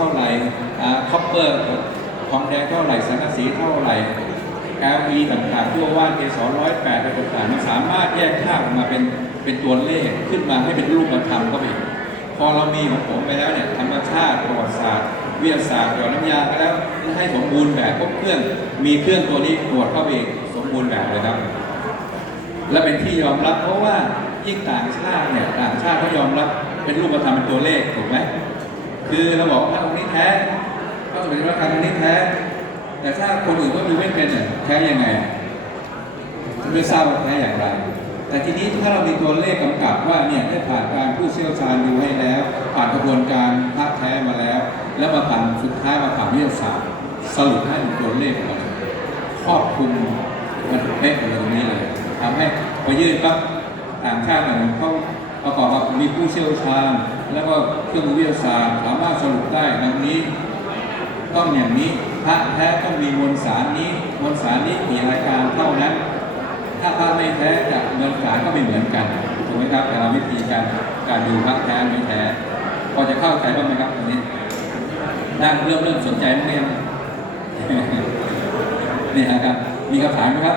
ท่าไหร่คอปเปอร์ทองแดงเท่าไหร่สังกะสีเท่าไหร่ LV ต่างๆทั่วว่านเกสรร้อยแปดอะไรต่างๆมันสามารถแยกค่าออกมาเป็นเป็นตัวเลขขึ้นมาให้เป็นรูปธรรมก็ไปอีพอเรามีของผมไปแล้วเนี่ยธรรมชาติประวัติศาสตร์วิทยาศาสตร์หยอดน้ำยาไปแล้วให้สมบูรณ์แบบพวกเครื่องมีเครื่องตัวนี้ตรวจเข้าไปสมบูรณ์แบบเลยครับ และเป็นที่ยอมรับเพราะว่ายิ่งต่างชาติเนี่ยต่างชาติเขายอมรับเป็นรูปธรรมเป็นตัวเลขถูกไหม คือเราบอกว่าพระองค์นี้แท้พระสมเด็จพระคองค์นี้แท้ แต่ถ้าคนอื่นก็ดูไม่เป็นเนี่ยแท้ยังไงไม่ทราบว่าแท้อย่างไร แต่ทีนี้ถ้าเรามีตัวเลขกำกับว่าเนี่ยได้ผ่านการผู้เชี่ยวชาญดูให้แล้ว ผ่านกระบวนการพระแท้มาแล้ว แล้วมาผ่านสุดท้ายมาผ่านวิทยาศาสตร์สรุปให้เป็นตัวเลขกมาครอบคลุมมันเป๊ะตรงนี้เลยทำให้พอยื่นปั๊บต่างชาติเนี่ยเขา ประกอบกับมีผู้เชี่ยวชาญ แล้วก็เครื่องวิทยาศาสตร์สามารถสรุปได้ดังนี้ ต้องอย่างนี้พระแท้ต้องมีมวลสารนี้มวลสารนี้กี่รายการเท่านั้น ถ้าพระไม่แท้กับมวลสารก็ไม่เหมือนกันถูกไหมครับแต่เราวิธีการการดูพระแท้ไม่แท้พอจะเข้าใจบ้างไหมครับตรงนี้น่าเริ่มเริ่มสนใจบ้างไหมครับนี่นะครับมีคำถามไหมครับ